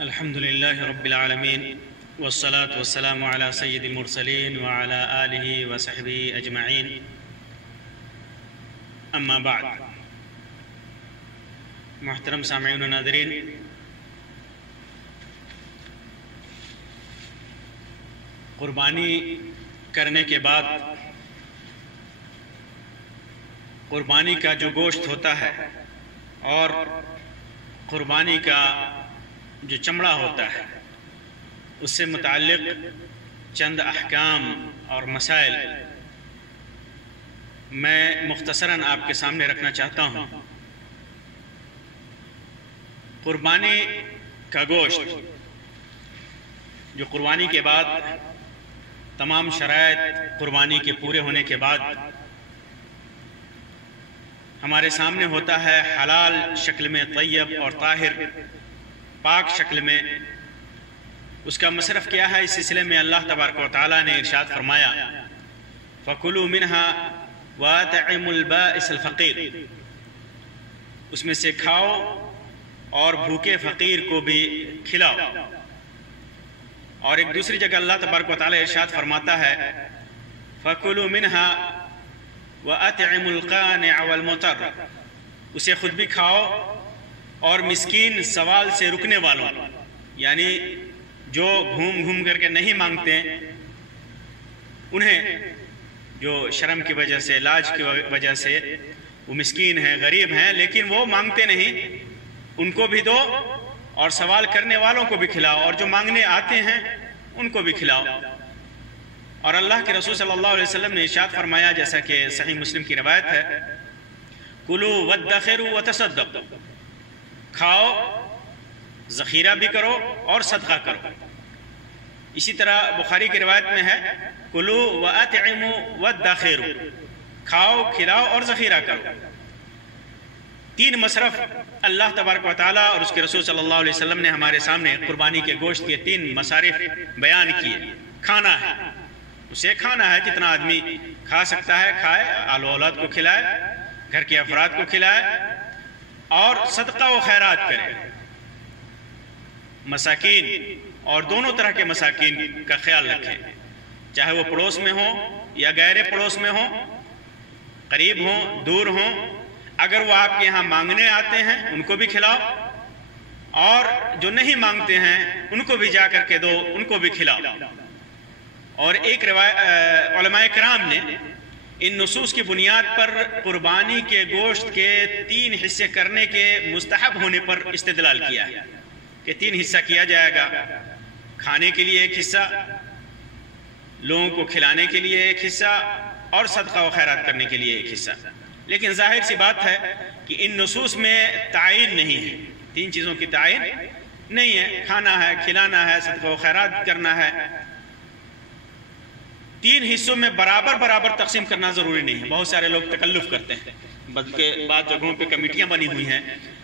الحمد لله رب العالمين والصلاة والسلام على سيد المرسلين وعلى آله وصحبه أجمعين اما بعد. محترم سامعین و ناظرین، قربانی کرنے کے بعد قربانی کا جو گوشت ہوتا ہے اور قربانی کا جو چمڑا ہوتا ہے اس سے متعلق چند احکام اور مسائل میں مختصراً آپ کے سامنے رکھنا چاہتا ہوں. قربانی کا گوشت جو قربانی کے بعد تمام شرائط قربانی کے پورے ہونے کے بعد ہمارے سامنے ہوتا ہے، حلال شکل میں، طیب اور طاہر پاک شکل میں، اس کا مصرف کیا ہے؟ اس سلسلے میں اللہ تبارک و تعالیٰ نے ارشاد فرمایا فَكُلُوا مِنْهَا وَأَطْعِمُوا الْبَائِسَ الْفَقِيرَ، اس میں سے کھاؤ اور بھوکے فقیر کو بھی کھلاؤ. اور ایک دوسری جگہ اللہ تبارک و تعالیٰ ارشاد فرماتا ہے فَكُلُوا مِنْهَا وَأَطْعِمُوا الْقَانِعَ وَالْمُعْتَرَّ، اسے خود بھی کھاؤ اور مسکین سوال سے رکنے والوں، یعنی جو گھوم گھوم کر کے نہیں مانگتے، انہیں جو شرم کی وجہ سے، لاج کی وجہ سے وہ مسکین ہیں، غریب ہیں لیکن وہ مانگتے نہیں، ان کو بھی دو اور سوال کرنے والوں کو بھی کھلاؤ، اور جو مانگنے آتے ہیں ان کو بھی کھلاؤ. اور اللہ کے رسول صلی اللہ علیہ وسلم نے ارشاد فرمایا، جیسا کہ صحیح مسلم کی روایت ہے، کُلُوا وَادَّخِرُوا وَتَصَدَّقُوا، کھاؤ، ذخیرہ بھی کرو اور صدقہ کرو. اسی طرح بخاری کی روایت میں ہے کُلُوا وَأَطْعِمُوا وَادَّخِرُوا، کھاؤ، کھلاؤ اور ذخیرہ کرو. تین مصرف اللہ تبارک و تعالیٰ اور اس کے رسول صلی اللہ علیہ وسلم نے ہمارے سامنے قربانی کے گوشت کے تین مصارف بیان کیے. کھانا ہے، اسے کھانا ہے، جتنا آدمی کھا سکتا ہے کھائے، آل و اولاد کو کھلائے، گھر کے افراد کو کھلائے، اور صدقہ و خیرات کرے. مساکین اور دونوں طرح کے مساکین کا خیال رکھے، چاہے وہ پڑوس میں ہوں یا غیر پڑوس میں ہوں، قریب ہوں، دور ہوں. اگر وہ آپ کے یہاں مانگنے آتے ہیں ان کو بھی کھلاؤ، اور جو نہیں مانگتے ہیں ان کو بھی جا کر کے دو، ان کو بھی کھلاؤ. اور ایک علماء کرام نے ان نصوص کی بنیاد پر قربانی کے گوشت کے 3 حصے کرنے کے مستحب ہونے پر استدلال کیا ہے کہ 3 حصہ کیا جائے گا، کھانے کے لیے 1 حصہ، لوگوں کو کھلانے کے لیے 1 حصہ، اور صدقہ و خیرات کرنے کے لیے 1 حصہ. لیکن ظاہر سی بات ہے کہ ان نصوص میں تعین نہیں ہے، 3 چیزوں کی تعین نہیں ہے. کھانا ہے، کھلانا ہے، صدقہ و خیرات کرنا ہے. 3 حصوں میں برابر تقسیم کرنا ضروری نہیں ہے. بہت سارے لوگ تکلف کرتے ہیں، بلکہ بعض جگہوں پہ کمیٹیاں بنی ہوئی ہیں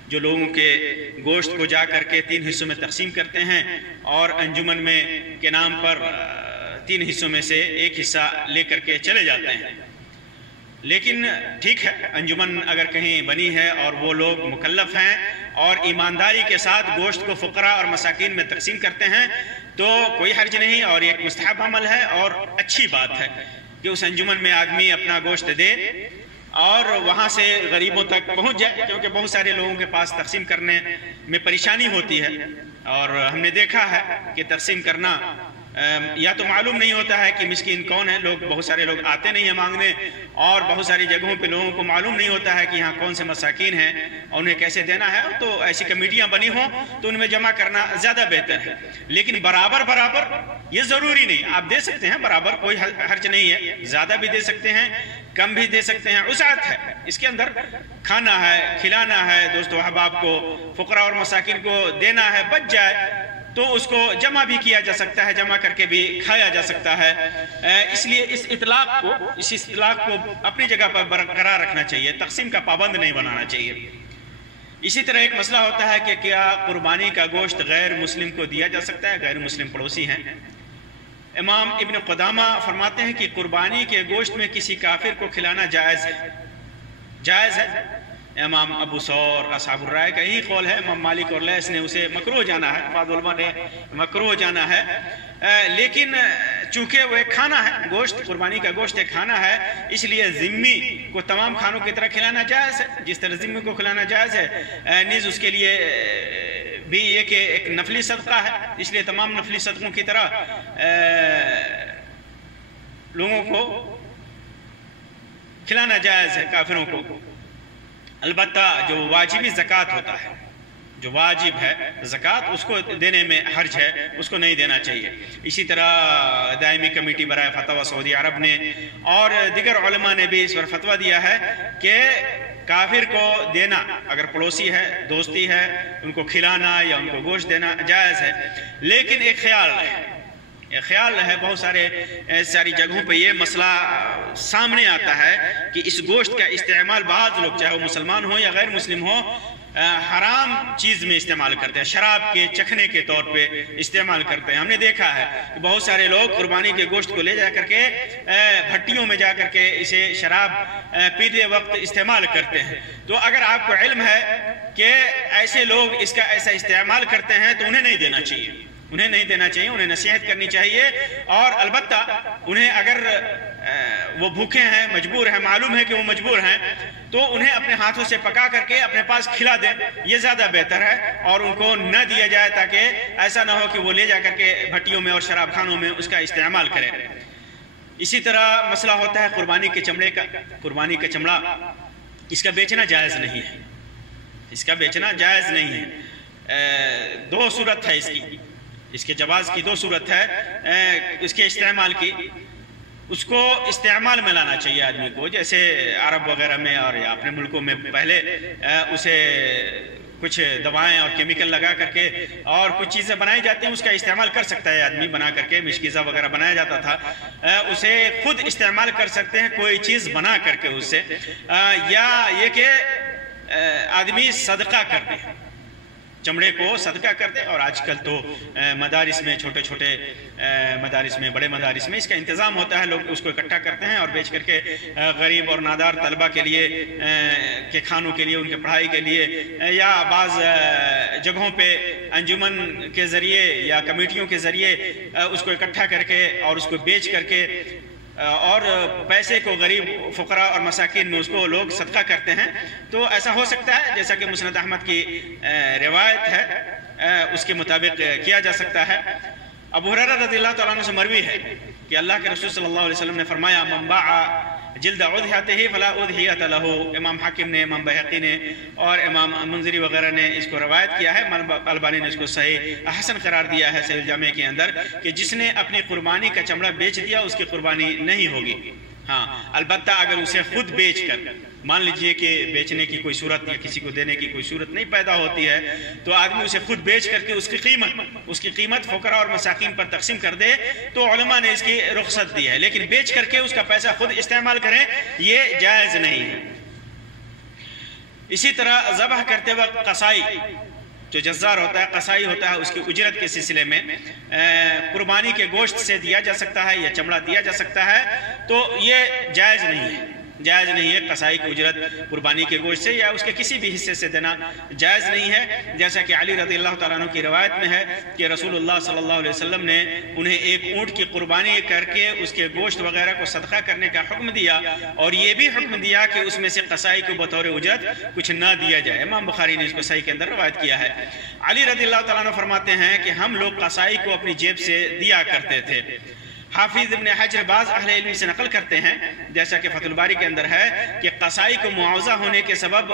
جو لوگوں کے گوشت کو جا کر کے 3 حصوں میں تقسیم کرتے ہیں، اور انجمن میں کے نام پر 3 حصوں میں سے 1 حصہ لے کر کے چلے جاتے ہیں. لیکن ٹھیک ہے، انجمن اگر کہیں بنی ہے اور وہ لوگ مکلف ہیں اور ایمانداری کے ساتھ گوشت کو فقراء اور مساکین میں تقسیم کرتے ہیں تو کوئی حرج نہیں، اور ایک مستحب عمل ہے اور اچھی بات ہے کہ اس انجمن میں آدمی اپنا گوشت دے اور وہاں سے غریبوں تک پہنچ جائے، کیونکہ بہت سارے لوگوں کے پاس تقسیم کرنے میں پریشانی ہوتی ہے. اور ہم نے دیکھا ہے کہ تقسیم کرنا یا تو معلوم نہیں ہوتا ہے کہ مسکین کون ہے، بہت سارے لوگ آتے نہیں ہیں مانگنے، اور بہت ساری جگہوں پہ لوگوں کو معلوم نہیں ہوتا ہے کہ یہاں کون سے مساکین ہیں اور انہیں کیسے دینا ہے. تو ایسی کمیٹیاں بنی ہوں تو ان میں جمع کرنا زیادہ بہتر ہے. لیکن برابر یہ ضروری نہیں، آپ دے سکتے ہیں برابر، کوئی حرج نہیں ہے، زیادہ بھی دے سکتے ہیں، کم بھی دے سکتے ہیں، وسعت ہے اس کے اندر. کھانا ہے، کھلانا ہے، دوست و احباب کو، فقراء اور مساکین کو دینا ہے، بچ جائے تو اس کو جمع بھی کیا جا سکتا ہے، جمع کر کے بھی کھایا جا سکتا ہے. اس لیے اس اطلاق کو اپنی جگہ پر برقرار رکھنا چاہیے، تقسیم کا پابند نہیں بنانا چاہیے. اسی طرح ایک مسئلہ ہوتا ہے کہ کیا قربانی کا گوشت غیر مسلم کو دیا جا سکتا ہے؟ غیر مسلم پڑوسی ہیں. امام ابن قدامہ فرماتے ہیں کہ قربانی کے گوشت میں کسی کافر کو کھلانا جائز ہے. امام ابو ثور اصحاب الرائے کا یہی قول ہے، امام مالک اور لیث نے اسے مکروہ جانا ہے، بعض علماء نے مکروہ جانا ہے، لیکن چونکہ وہ ایک کھانا ہے، گوشت قربانی کا گوشت ایک کھانا ہے، اس لیے ذمی کو تمام کھانوں کی طرح کھلانا جائز ہے، جس طرح ذمی کو کھلانا جائز ہے، نیز اس کے لیے بھی یہ کہ ایک نفلی صدقہ ہے، اس لیے تمام نفلی صدقوں کی طرح لوگوں کو کھلانا جائز ہے، کافروں کو۔ البتہ جو واجبی زکوٰۃ ہوتا ہے، جو واجب ہے زکوٰۃ، اس کو دینے میں حرج ہے، اس کو نہیں دینا چاہیے۔ اسی طرح دائمی کمیٹی برائے فتویٰ سعودی عرب نے اور دیگر علماء نے بھی اس پر فتویٰ دیا ہے کہ کافر کو دینا، اگر پڑوسی ہے، دوستی ہے، ان کو کھلانا یا ان کو گوشت دینا جائز ہے، لیکن ایک خیال ہے بہت ساری جگہوں پہ یہ مسئلہ سامنے آتا ہے کہ اس گوشت کا استعمال بعض لوگ، چاہے وہ مسلمان ہوں یا غیر مسلم ہوں، حرام چیز میں استعمال کرتے ہیں، شراب کے چکھنے کے طور پہ استعمال کرتے ہیں۔ ہم نے دیکھا ہے کہ بہت سارے لوگ قربانی کے گوشت کو لے جا کر کے بھٹیوں میں جا کر کے اسے شراب پیتے وقت استعمال کرتے ہیں۔ تو اگر آپ کو علم ہے کہ ایسے لوگ اس کا ایسا استعمال کرتے ہیں تو انہیں نہیں دینا چاہیے، انہیں نصیحت کرنی چاہیے، اور البتہ انہیں اگر وہ بھوکے ہیں، مجبور ہیں، معلوم ہے کہ وہ مجبور ہیں، تو انہیں اپنے ہاتھوں سے پکا کر کے اپنے پاس کھلا دیں، یہ زیادہ بہتر ہے، اور ان کو نہ دیا جائے تاکہ ایسا نہ ہو کہ وہ لے جا کر کے بھٹیوں میں اور شراب خانوں میں اس کا استعمال کریں۔ اسی طرح مسئلہ ہوتا ہے قربانی کے چمڑے کا۔ قربانی کا چمڑا اس کا بیچنا جائز نہیں ہے، دو صورت ہے اس کے جواز کی، دو صورت ہے اس کے استعمال کی۔ اس کو استعمال میں لانا چاہیے آدمی کو، جیسے عرب وغیرہ میں اور اپنے ملکوں میں پہلے اسے کچھ دوائیں اور کیمیکل لگا کر کے اور کچھ چیزیں بنائی جاتی ہیں، اس کا استعمال کر سکتا ہے آدمی، بنا کر کے مشکیزہ وغیرہ بنایا جاتا تھا، اسے خود استعمال کر سکتے ہیں کوئی چیز بنا کر کے اس سے، یا یہ کہ آدمی صدقہ کر دے، چمڑے کو صدقہ کر دے۔ اور آج کل تو مدارس میں، چھوٹے مدارس میں، بڑے مدارس میں اس کا انتظام ہوتا ہے، لوگ اس کو اکٹھا کرتے ہیں اور بیچ کر کے غریب اور نادار طلبہ کے لیے کے کھانوں کے لیے، ان کے پڑھائی کے لیے، یا بعض جگہوں پہ انجمن کے ذریعے یا کمیٹیوں کے ذریعے اس کو اکٹھا کر کے اور اس کو بیچ کر کے اور پیسے کو غریب فقراء اور مساکین میں اس کو لوگ صدقہ کرتے ہیں۔ تو ایسا ہو سکتا ہے جیسا کہ مسند احمد کی روایت ہے، اس کے مطابق کیا جا سکتا ہے۔ ابو ہریرہ رضی اللہ تعالیٰ عنہ سے مروی ہے کہ اللہ کے رسول صلی اللہ علیہ وسلم نے فرمایا، من باع جلد اضحیتہ فلا اضحیۃ لہ۔ امام حاکم نے، امام بہقی نے اور امام منذری وغیرہ نے اس کو روایت کیا ہے، البانی نے اس کو صحیح حسن قرار دیا ہے صحیح الجامع کے اندر، کہ جس نے اپنی قربانی کا چمڑا بیچ دیا اس کی قربانی نہیں ہوگی۔ ہاں، البتہ اگر اسے خود بیچ کر، مان لیجئے کہ بیچنے کی کوئی صورت یا کسی کو دینے کی کوئی صورت نہیں پیدا ہوتی ہے، تو آدمی اسے خود بیچ کر کے اس کی قیمت فقراء اور مساکین پر تقسیم کر دے، تو علماء نے اس کی رخصت دی ہے، لیکن بیچ کر کے اس کا پیسہ خود استعمال کریں یہ جائز نہیں ہے۔ اسی طرح ذبح کرتے وقت قصائی، جو جزار ہوتا ہے، قصائی ہوتا ہے، اس کی اجرت کے سلسلے میں قربانی کے گوشت سے دیا جا سکتا ہے یا چمڑا دیا جا سکتا ہے، تو یہ جائز نہیں ہے قصائی کی اجرت قربانی کے گوشت سے یا اس کے کسی بھی حصے سے دینا جائز نہیں ہے، جیسا کہ علی رضی اللہ تعالیٰ عنہ کی روایت میں ہے کہ رسول اللہ صلی اللہ علیہ وسلم نے انہیں ایک اونٹ کی قربانی کر کے اس کے گوشت وغیرہ کو صدقہ کرنے کا حکم دیا، اور یہ بھی حکم دیا کہ اس میں سے قصائی کو بطور اجرت کچھ نہ دیا جائے۔ امام بخاری نے اس کو صحیح کے اندر روایت کیا ہے۔ علی رضی اللہ تعالیٰ عنہ فرماتے ہیں کہ ہم لوگ قصائی کو اپنی جیب سے دیا کرتے تھے۔ حافظ ابن حجر بعض اہل علم سے نقل کرتے ہیں، جیسا کہ فتح الباری کے اندر ہے، کہ قصائی کو معاوضہ ہونے کے سبب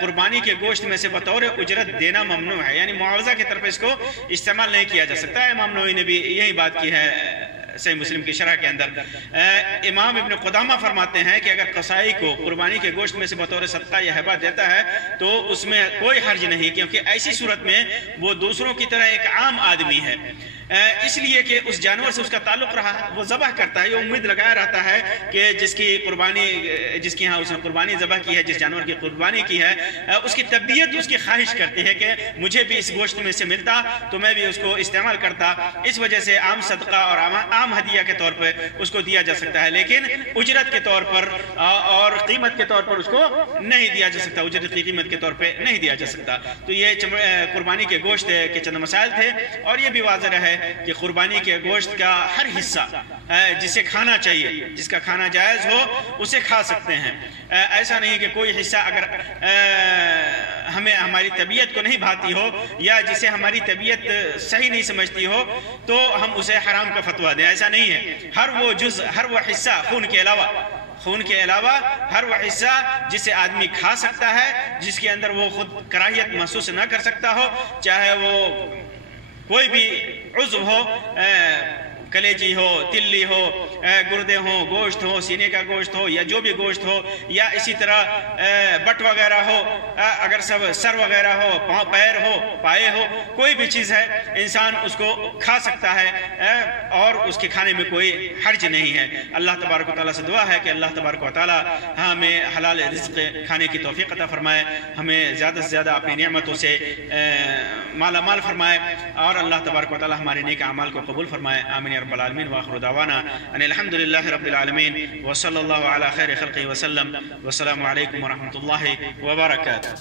قربانی کے گوشت میں سے بطور اجرت دینا ممنوع ہے، یعنی معاوضہ کی طرف اس کو استعمال نہیں کیا جا سکتا ہے۔ امام نووی نے بھی یہی بات کی ہے صحیح مسلم کی شرح کے اندر۔ امام ابن قدامہ فرماتے ہیں کہ اگر قصائی کو قربانی کے گوشت میں سے بطور صدقہ یا ہبہ دیتا ہے تو اس میں کوئی حرج نہیں، کیونکہ ایسی صورت میں وہ دوسروں کی طرح ایک عام آدمی ہے، اس لیے کہ اس جانور سے اس کا تعلق رہا ہے، وہ ذبح کرتا ہے، یہ امید لگایا رہتا ہے کہ جس کی یہاں اس نے قربانی ذبح کی ہے، جس جانور کی قربانی کی ہے، اس کی طبیعت اس کی خواہش کرتی ہے کہ مجھے بھی اس گوشت میں سے ملتا تو میں بھی اس کو استعمال کرتا، اس وجہ سے عام صدقہ اور عام ہدیہ کے طور پر اس کو دیا جا سکتا ہے، لیکن اجرت کے طور پر اور قیمت کے طور پر اس کو نہیں دیا جا سکتا، اجرت کی قیمت کے طور پہ نہیں دیا جا سکتا۔ تو یہ قربانی کے گوشت کے چند مسائل تھے، اور یہ بھی واضح ہے کہ قربانی کے گوشت کا ہر حصہ جسے کھانا چاہیے، جس کا کھانا جائز ہو اسے کھا سکتے ہیں۔ ایسا نہیں کہ کوئی حصہ اگر ہماری طبیعت کو نہیں بھاتی ہو یا جسے ہماری طبیعت صحیح نہیں سمجھتی ہو تو ہم اسے حرام کا فتویٰ دیں، ایسا نہیں ہے۔ ہر وہ جز، ہر وہ حصہ خون کے علاوہ ہر وہ حصہ جسے آدمی کھا سکتا ہے، جس کے اندر وہ خود کراہیت محسوس نہ کر سکتا ہو، چاہے وہ کوئی بھی عضو ہو، کلیجی ہو، تلی ہو، گردے ہوں، گوشت ہو، سینے کا گوشت ہو یا جو بھی گوشت ہو، یا اسی طرح بٹ وغیرہ ہو، اگر سر وغیرہ ہو، پیر ہو، پائے ہو، کوئی بھی چیز ہے انسان اس کو کھا سکتا ہے اور اس کے کھانے میں کوئی حرج نہیں ہے۔ اللہ تبارک و تعالیٰ سے دعا ہے کہ اللہ تبارک و تعالیٰ ہمیں حلال رزق کھانے کی توفیق عطا فرمائے، ہمیں زیادہ سے زیادہ اپنی نعمتوں سے مالا مال فرمائے، اور اللہ تبارک و تعالیٰ ہمارے نیک اعمال کو قبول فرمائے۔ آمین رب العالمین، وآخر دعوانا ان الحمدللہ رب العالمین، وصلی اللہ علی خیر خلقہ وسلم، والسلام علیکم ورحمۃ اللہ وبرکاتہ۔